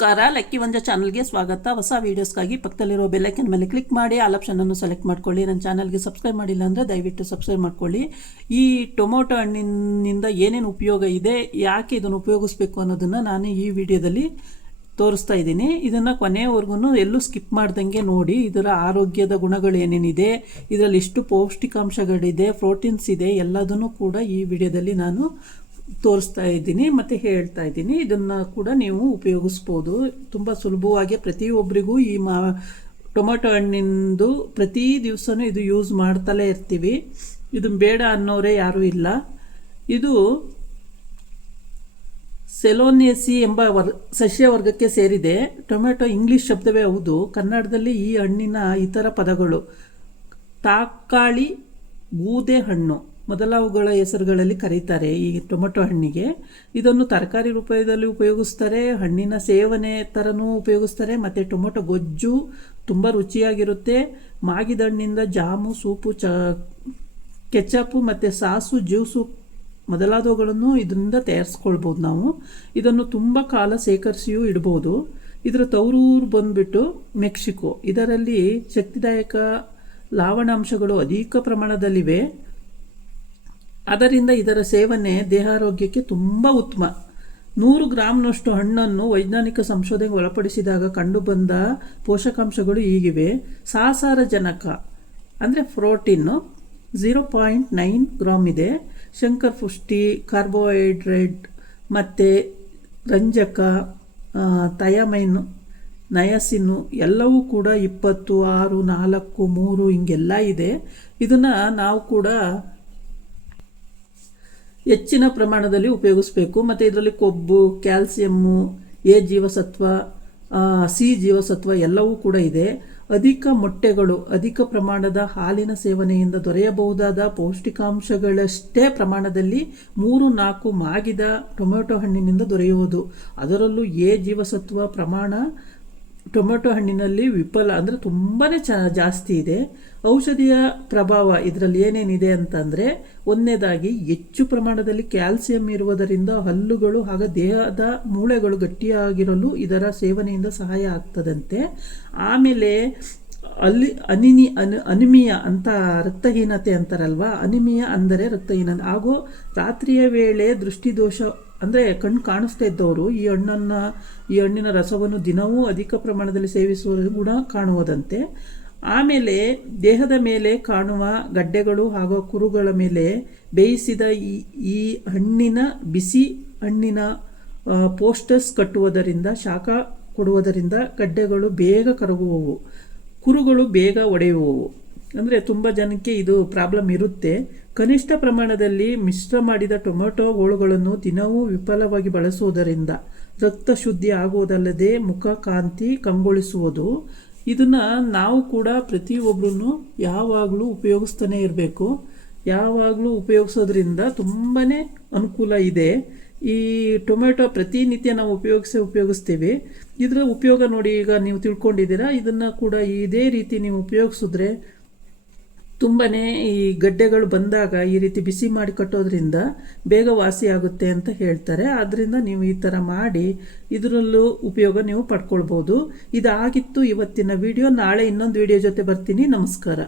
Lucky ವಂಜ ಚಾನಲ್ಗೆ ಸ್ವಾಗತ. ಹೊಸ ವೀಡಿಯೋಸ್ಗಾಗಿ ಪಕ್ಕದಲ್ಲಿರೋ ಬೆಲ್ಲೈಕನ್ ಮೇಲೆ ಕ್ಲಿಕ್ ಮಾಡಿ ಆಲ್ ಆಪ್ಷನನ್ನು ಸೆಲೆಕ್ಟ್ ಮಾಡ್ಕೊಳ್ಳಿ. ನನ್ನ ಚಾನಲ್ಗೆ ಸಬ್ಸ್ಕ್ರೈಬ್ ಮಾಡಿಲ್ಲ ಅಂದರೆ ದಯವಿಟ್ಟು ಸಬ್ಸ್ಕ್ರೈಬ್ ಮಾಡ್ಕೊಳ್ಳಿ. ಈ ಟೊಮೊಟೊ ಹಣ್ಣಿನಿಂದ ಏನೇನು ಉಪಯೋಗ ಇದೆ, ಯಾಕೆ ಇದನ್ನು ಉಪಯೋಗಿಸ್ಬೇಕು ಅನ್ನೋದನ್ನು ನಾನು ಈ ವಿಡಿಯೋದಲ್ಲಿ ತೋರಿಸ್ತಾ ಇದ್ದೀನಿ. ಇದನ್ನು ಕೊನೆಯವರೆಗೂ ಎಲ್ಲೂ ಸ್ಕಿಪ್ ಮಾಡ್ದಂಗೆ ನೋಡಿ. ಇದರ ಆರೋಗ್ಯದ ಗುಣಗಳು ಏನೇನಿದೆ, ಇದರಲ್ಲಿ ಎಷ್ಟು ಪೌಷ್ಟಿಕಾಂಶಗಳಿದೆ, ಪ್ರೋಟೀನ್ಸ್ ಇದೆ, ಎಲ್ಲದನ್ನು ಕೂಡ ಈ ವಿಡಿಯೋದಲ್ಲಿ ನಾನು ತೋರಿಸ್ತಾ ಇದ್ದೀನಿ ಮತ್ತು ಹೇಳ್ತಾ ಇದ್ದೀನಿ. ಇದನ್ನು ಕೂಡ ನೀವು ಉಪಯೋಗಿಸ್ಬೋದು. ತುಂಬ ಸುಲಭವಾಗಿ ಪ್ರತಿಯೊಬ್ಬರಿಗೂ ಈ ಟೊಮೊಟೊ ಹಣ್ಣಿಂದು ಪ್ರತಿ ದಿವಸನೂ ಇದು ಯೂಸ್ ಮಾಡ್ತಲೇ ಇರ್ತೀವಿ. ಇದನ್ನು ಬೇಡ ಅನ್ನೋರೇ ಯಾರೂ ಇಲ್ಲ. ಇದು ಸೆಲೋನೇಸಿ ಎಂಬ ಸಸ್ಯ ವರ್ಗಕ್ಕೆ ಸೇರಿದೆ. ಟೊಮೆಟೊ ಇಂಗ್ಲಿಷ್ ಶಬ್ದವೇ ಹೌದು. ಕನ್ನಡದಲ್ಲಿ ಈ ಹಣ್ಣಿನ ಇತರ ಪದಗಳು ತಾಕಾಳಿ, ಬೂದೆ ಹಣ್ಣು ಮೊದಲಾವುಗಳ ಹೆಸರುಗಳಲ್ಲಿ ಕರೀತಾರೆ ಈ ಟೊಮೆಟೊ ಹಣ್ಣಿಗೆ. ಇದನ್ನು ತರಕಾರಿ ರೂಪದಲ್ಲಿ ಉಪಯೋಗಿಸ್ತಾರೆ, ಹಣ್ಣಿನ ಸೇವನೆ ಥರನೂ ಉಪಯೋಗಿಸ್ತಾರೆ, ಮತ್ತು ಟೊಮೊಟೊ ಗೊಜ್ಜು ತುಂಬ ರುಚಿಯಾಗಿರುತ್ತೆ. ಮಾಗಿದ ಹಣ್ಣಿಂದ ಜಾಮು, ಸೂಪು, ಕೆಚಪ್ಪು ಮತ್ತು ಸಾಸು, ಜ್ಯೂಸು ಮೊದಲಾದವುಗಳನ್ನು ಇದರಿಂದ ತಯಾರಿಸ್ಕೊಳ್ಬೋದು ನಾವು. ಇದನ್ನು ತುಂಬ ಕಾಲ ಶೇಖರಿಸಿಯೂ ಇಡ್ಬೋದು. ಇದರ ತವರೂರು ಬಂದುಬಿಟ್ಟು ಮೆಕ್ಸಿಕೋ. ಇದರಲ್ಲಿ ಶಕ್ತಿದಾಯಕ ಲವಣಾಂಶಗಳು ಅಧಿಕ ಪ್ರಮಾಣದಲ್ಲಿವೆ. ಅದರಿಂದ ಇದರ ಸೇವನೆ ದೇಹಾರೋಗ್ಯಕ್ಕೆ ತುಂಬ ಉತ್ತಮ. 100 ಗ್ರಾಮ್ನಷ್ಟು ಹಣ್ಣನ್ನು ವೈಜ್ಞಾನಿಕ ಸಂಶೋಧನೆಗೆ ಒಳಪಡಿಸಿದಾಗ ಕಂಡುಬಂದ ಪೋಷಕಾಂಶಗಳು ಹೀಗಿವೆ. ಸಾರಜನಕ ಅಂದರೆ ಪ್ರೋಟೀನು 0.9 ಗ್ರಾಮ್ ಇದೆ. ಶಂಕರ ಪುಷ್ಟಿ, ಕಾರ್ಬೋಹೈಡ್ರೇಟ್ ಮತ್ತು ರಂಜಕ, ಥಯಾಮೈನು, ನಯಸಿನ್ನು ಎಲ್ಲವೂ ಕೂಡ 20, 6, 4, 3 ಹಿಂಗೆಲ್ಲ ಇದೆ. ಇದನ್ನು ನಾವು ಕೂಡ ಹೆಚ್ಚಿನ ಪ್ರಮಾಣದಲ್ಲಿ ಉಪಯೋಗಿಸ್ಬೇಕು. ಮತ್ತು ಇದರಲ್ಲಿ ಕೊಬ್ಬು, ಕ್ಯಾಲ್ಸಿಯಮ್ಮು, ಎ ಜೀವಸತ್ವ, ಸಿ ಜೀವಸತ್ವ ಎಲ್ಲವೂ ಕೂಡ ಇದೆ. ಅಧಿಕ ಮೊಟ್ಟೆಗಳು, ಅಧಿಕ ಪ್ರಮಾಣದ ಹಾಲಿನ ಸೇವನೆಯಿಂದ ದೊರೆಯಬಹುದಾದ ಪೌಷ್ಟಿಕಾಂಶಗಳಷ್ಟೇ ಪ್ರಮಾಣದಲ್ಲಿ 3-4 ಮಾಗಿದ ಟೊಮೆಟೊ ಹಣ್ಣಿನಿಂದ ದೊರೆಯುವುದು. ಅದರಲ್ಲೂ ಎ ಜೀವಸತ್ವ ಪ್ರಮಾಣ ಟೊಮೆಟೊ ಹಣ್ಣಿನಲ್ಲಿ ವಿಫಲ ಅಂದರೆ ತುಂಬಾ ಜಾಸ್ತಿ ಇದೆ. ಔಷಧಿಯ ಪ್ರಭಾವ ಇದರಲ್ಲಿ ಏನೇನಿದೆ ಅಂತಂದರೆ, ಒಂದನೇದಾಗಿ ಹೆಚ್ಚು ಪ್ರಮಾಣದಲ್ಲಿ ಕ್ಯಾಲ್ಸಿಯಂ ಇರುವುದರಿಂದ ಹಲ್ಲುಗಳು ಹಾಗೂ ದೇಹದ ಮೂಳೆಗಳು ಗಟ್ಟಿಯಾಗಿರಲು ಇದರ ಸೇವನೆಯಿಂದ ಸಹಾಯ ಆಗ್ತದಂತೆ. ಆಮೇಲೆ ಅನಿಮಿಯಾ ಅಂತ ರಕ್ತಹೀನತೆ ಅಂತಾರಲ್ವ, ಅನಿಮಿಯಾ ಅಂದರೆ ರಕ್ತಹೀನತೆ ಹಾಗೂ ರಾತ್ರಿಯ ವೇಳೆ ದೃಷ್ಟಿದೋಷ ಅಂದರೆ ಕಣ್ಣು ಕಾಣಿಸ್ತಾ ಇದ್ದವರು ಈ ಹಣ್ಣಿನ ರಸವನ್ನು ದಿನವೂ ಅಧಿಕ ಪ್ರಮಾಣದಲ್ಲಿ ಸೇವಿಸುವ ಗುಣ ಕಾಣುವುದಂತೆ. ಆಮೇಲೆ ದೇಹದ ಮೇಲೆ ಕಾಣುವ ಗಡ್ಡೆಗಳು ಹಾಗೂ ಕುರುಗಳ ಮೇಲೆ ಬೇಯಿಸಿದ ಈ ಹಣ್ಣಿನ ಬಿಸಿ ಹಣ್ಣಿನ ಪೋಸ್ಟಸ್ ಕಟ್ಟುವುದರಿಂದ, ಶಾಖ ಕೊಡುವುದರಿಂದ ಗಡ್ಡೆಗಳು ಬೇಗ ಕರಗುವವು, ಕುರುಗಳು ಬೇಗ ಒಡೆಯುವವು. ಅಂದರೆ ತುಂಬ ಜನಕ್ಕೆ ಇದು ಪ್ರಾಬ್ಲಮ್ ಇರುತ್ತೆ. ಕನಿಷ್ಠ ಪ್ರಮಾಣದಲ್ಲಿ ಮಿಶ್ರ ಮಾಡಿದ ಟೊಮೆಟೊ ಹೋಳುಗಳನ್ನು ದಿನವೂ ವಿಫಲವಾಗಿ ಬಳಸುವುದರಿಂದ ರಕ್ತ ಶುದ್ಧಿ ಆಗುವುದಲ್ಲದೆ ಮುಖ ಕಾಂತಿ ಕಂಗೊಳಿಸುವುದು. ಇದನ್ನು ನಾವು ಕೂಡ ಪ್ರತಿಯೊಬ್ಬರೂ ಯಾವಾಗಲೂ ಉಪಯೋಗಿಸ್ತಾನೆ ಇರಬೇಕು. ಯಾವಾಗಲೂ ಉಪಯೋಗಿಸೋದ್ರಿಂದ ತುಂಬಾ ಅನುಕೂಲ ಇದೆ. ಈ ಟೊಮೆಟೊ ಪ್ರತಿನಿತ್ಯ ನಾವು ಉಪಯೋಗಿಸ್ತೀವಿ. ಇದರ ಉಪಯೋಗ ನೋಡಿ, ಈಗ ನೀವು ತಿಳ್ಕೊಂಡಿದ್ದೀರಾ. ಇದನ್ನು ಕೂಡ ಇದೇ ರೀತಿ ನೀವು ಉಪಯೋಗಿಸಿದ್ರೆ ತುಂಬಾ ಈ ಗಡ್ಡೆಗಳು ಬಂದಾಗ ಈ ರೀತಿ ಬಿಸಿ ಮಾಡಿ ಕಟ್ಟೋದ್ರಿಂದ ಬೇಗ ವಾಸಿ ಆಗುತ್ತೆ ಅಂತ ಹೇಳ್ತಾರೆ. ಆದ್ದರಿಂದ ನೀವು ಈ ಥರ ಮಾಡಿ ಇದರಲ್ಲೂ ಉಪಯೋಗ ನೀವು ಪಡ್ಕೊಳ್ಬೋದು. ಇದಾಗಿತ್ತು ಇವತ್ತಿನ ವಿಡಿಯೋ. ನಾಳೆ ಇನ್ನೊಂದು ವಿಡಿಯೋ ಜೊತೆ ಬರ್ತೀನಿ. ನಮಸ್ಕಾರ.